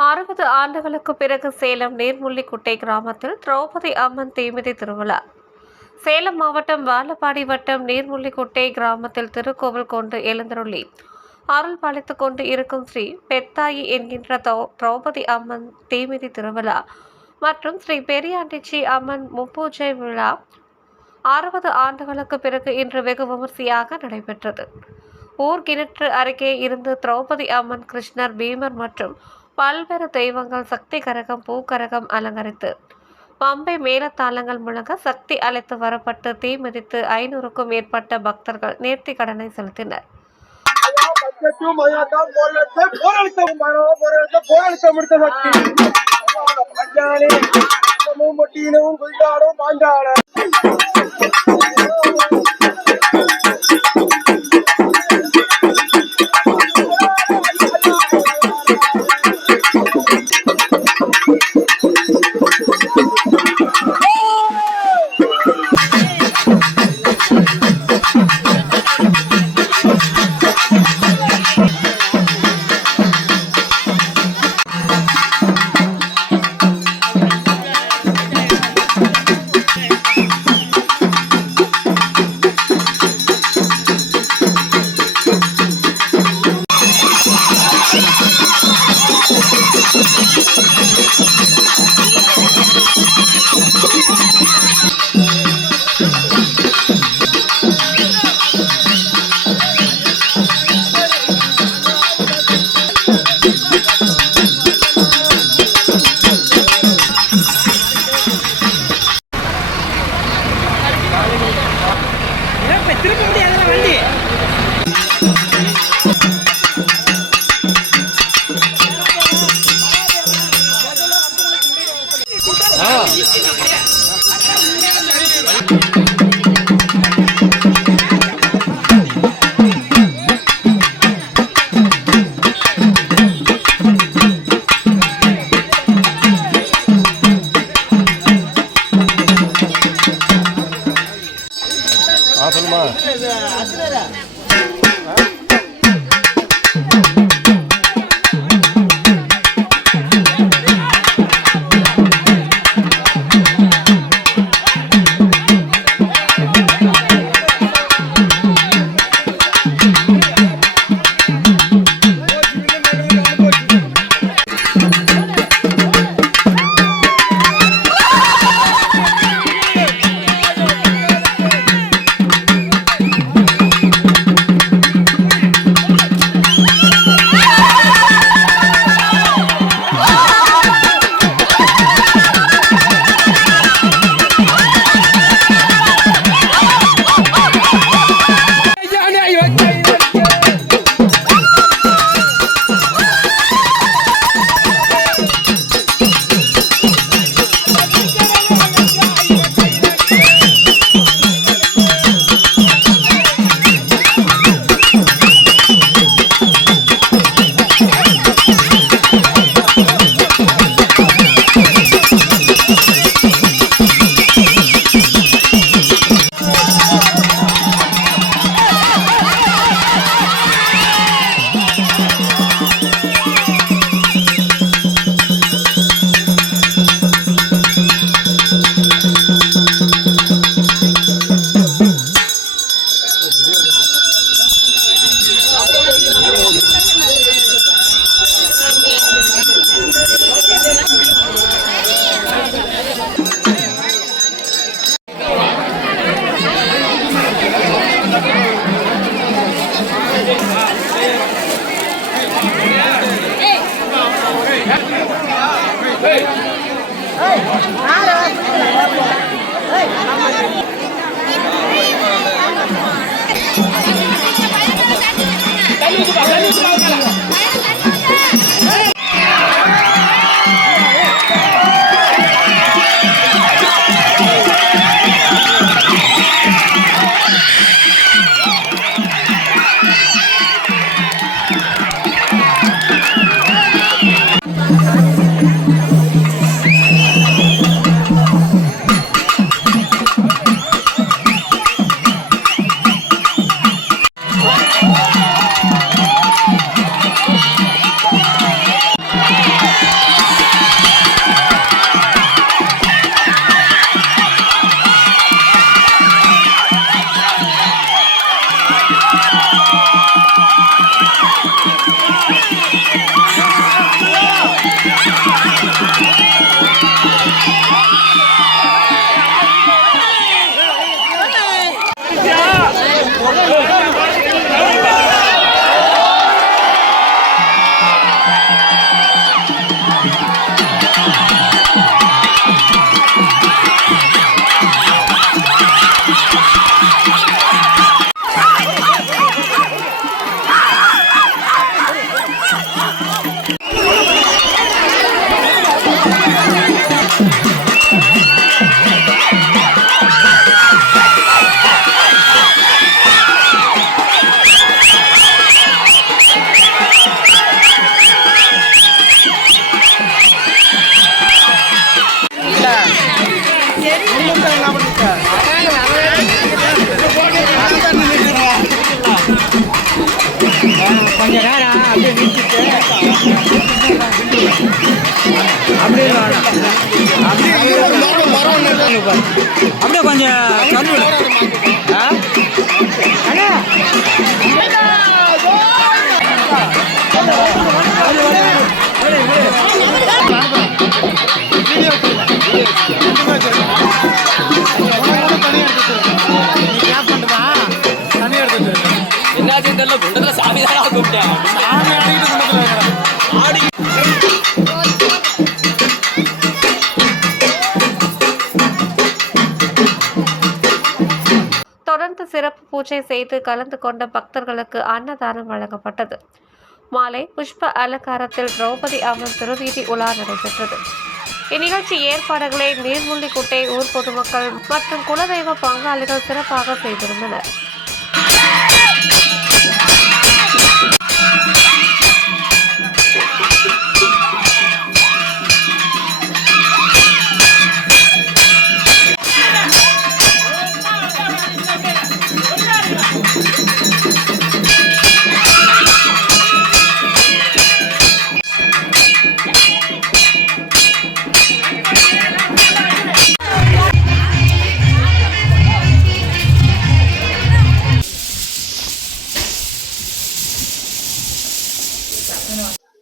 60 ஆண்டுகளுக்கு பிறகு சேலம் நீர்முள்ளிக்குட்டை கிராமத்தில் திரௌபதி அம்மன் தீமிதி திருவிழா. சேலம் மாவட்டம் வாழப்பாடி வட்டம் நீர்முள்ளிக்குட்டை கிராமத்தில் திருக்கோவில் கொண்டு எழுந்தருளி அருள் பாலித்துக் கொண்டு இருக்கும் ஸ்ரீ பெத்தாயி என்கின்ற திரௌபதி அம்மன் தீமிதி திருவிழா மற்றும் ஸ்ரீ பெரியாண்டிச்சி அம்மன் முப்பூஜை விழா 60 ஆண்டுகளுக்கு பிறகு இன்று வெகு விமர்சையாக நடைபெற்றது. ஊர் கிணற்று அருகே இருந்து திரௌபதி அம்மன், கிருஷ்ணர், பீமர் மற்றும் பல்வேறு தெய்வங்கள் சக்தி கரகம், பூக்கரகம் அலங்கரித்து பம்பை மேலத்தாளங்கள் முழங்க சக்தி அழைத்து வரப்பட்டு தீ மிதித்து 500க்கும் மேற்பட்ட பக்தர்கள் நேர்த்தி கடனை செலுத்தினர். திரும்ப முடியாத வண்டி சொல்லுமா. கண்டிப்பா அப்படியே கொஞ்சம் கருவில் என்னாச்சுன்னு தெரியல குண்டத்துல சாமி தான் கூப்பிட்டேன் சாமி ஆடிக்கிட்டு குண்டத்துல ஆடி தொடர்ந்து சிறப்பு பூஜை செய்து கலந்து கொண்ட பக்தர்களுக்கு அன்னதானம் வழங்கப்பட்டது. மாலை புஷ்ப அலங்காரத்தில் திரௌபதி அம்மன் திருவீதி உலா நடைபெற்றது. இந்நிகழ்ச்சி ஏற்பாடுகளை நீர்முள்ளிக்குட்டை ஊர் பொதுமக்கள் மற்றும் குலதெய்வ பங்காளிகள் சிறப்பாக செய்திருந்தனர்.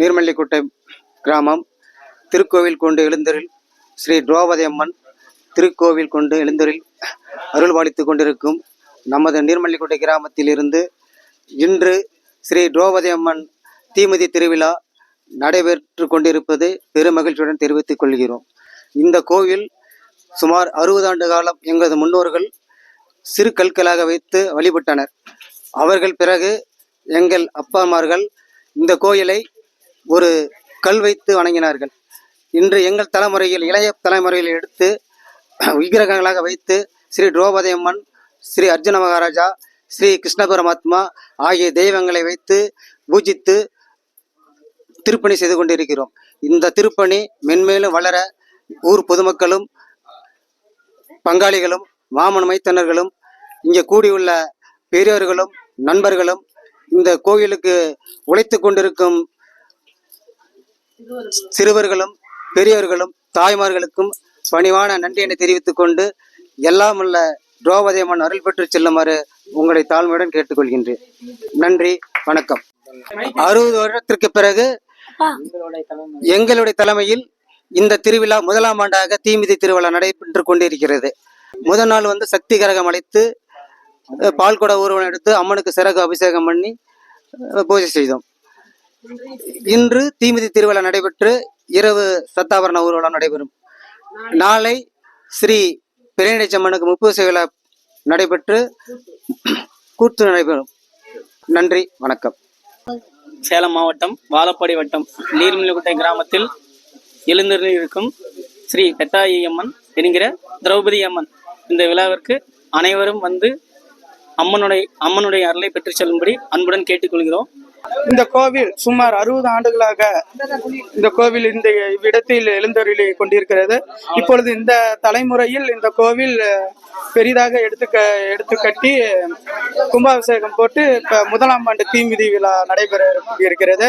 நீர்மல்லிக்குட்டை கிராமம் திருக்கோவில் கொண்டு எழுந்தரில் ஸ்ரீ திரௌபதி அம்மன் திருக்கோவில் கொண்டு எழுந்தரில் அருள்பாலித்து கொண்டிருக்கும் நமது நீர்மல்லிக்குட்டை கிராமத்தில் இருந்து இன்று ஸ்ரீ திரௌபதி அம்மன் தீமிதி திருவிழா நடைபெற்று கொண்டிருப்பது பெருமகிழ்ச்சியுடன் தெரிவித்துக் கொள்கிறோம். இந்த கோவில் சுமார் 60 ஆண்டு காலம் எங்களது முன்னோர்கள் சிறு கற்களாக வைத்து வழிபட்டனர். அவர்கள் பிறகு எங்கள் அப்பாமார்கள் இந்த கோயிலை ஒரு கல் வைத்து வணங்கினார்கள். இன்று எங்கள் தலைமுறையில் இளைய தலைமுறையில் எடுத்து விக்கிரகங்களாக வைத்து ஸ்ரீ திரௌபதி அம்மன், ஸ்ரீ அர்ஜுன மகாராஜா, ஸ்ரீ கிருஷ்ண பரமாத்மா ஆகிய தெய்வங்களை வைத்து பூஜித்து திருப்பணி செய்து கொண்டிருக்கிறோம். இந்த திருப்பணி மென்மேலும் வளர ஊர் பொதுமக்களும் பங்காளிகளும் மாமன் மைத்தனர்களும் இங்கே கூடியுள்ள பெரியவர்களும் நண்பர்களும் இந்த கோயிலுக்கு உழைத்து கொண்டிருக்கும் சிறுவர்களும் பெரியவர்களும் தாய்மார்களுக்கும் பணிவான நன்றியினை தெரிவித்துக் கொண்டு எல்லாம் உள்ள திரௌபதி அம்மன் அருள் பெற்று செல்லுமாறு உங்களை தாழ்மையுடன் கேட்டுக்கொள்கின்றேன். நன்றி, வணக்கம். 60 வருடத்திற்கு பிறகு எங்களுடைய தலைமையில் இந்த திருவிழா 1ஆம் ஆண்டாக தீமிதி திருவிழா நடைபெற்று கொண்டிருக்கிறது. முதல் நாள் சக்தி கரகம் அழைத்து பால்குட ஊர்வலம் எடுத்து அம்மனுக்கு சிறகு அபிஷேகம் பண்ணி பூஜை செய்தோம். இன்று தீமிதி திருவிழா நடைபெற்று இரவு சத்தாபரண ஊர்வலம் நடைபெறும். நாளை ஸ்ரீ பெரியநடைச்சம்மனுக்கு முப்பூசை விழா நடைபெற்று கூத்து நடைபெறும். நன்றி, வணக்கம். சேலம் மாவட்டம் வாழப்பாடி வட்டம் நீர்மல்லிக்குட்டை கிராமத்தில் எழுந்தருளி இருக்கும் ஸ்ரீ பெத்தாயி அம்மன் என்கிற திரௌபதி அம்மன் இந்த விழாவிற்கு அனைவரும் அம்மனுடைய அருளை பெற்று செல்லும்படி அன்புடன் கேட்டுக்கொள்கிறோம். இந்த கோவில் சுமார் 60 ஆண்டுகளாக இந்த கோவில் இந்த இவ்விடத்தில் எழுந்தருளி கொண்டிருக்கிறது. இப்பொழுது இந்த தலைமுறையில் இந்த கோவில் பெரிதாக எடுத்து கட்டி கும்பாபிஷேகம் போட்டு இப்ப 1ஆம் ஆண்டு தீமிதி விழா நடைபெற இருக்கிறது.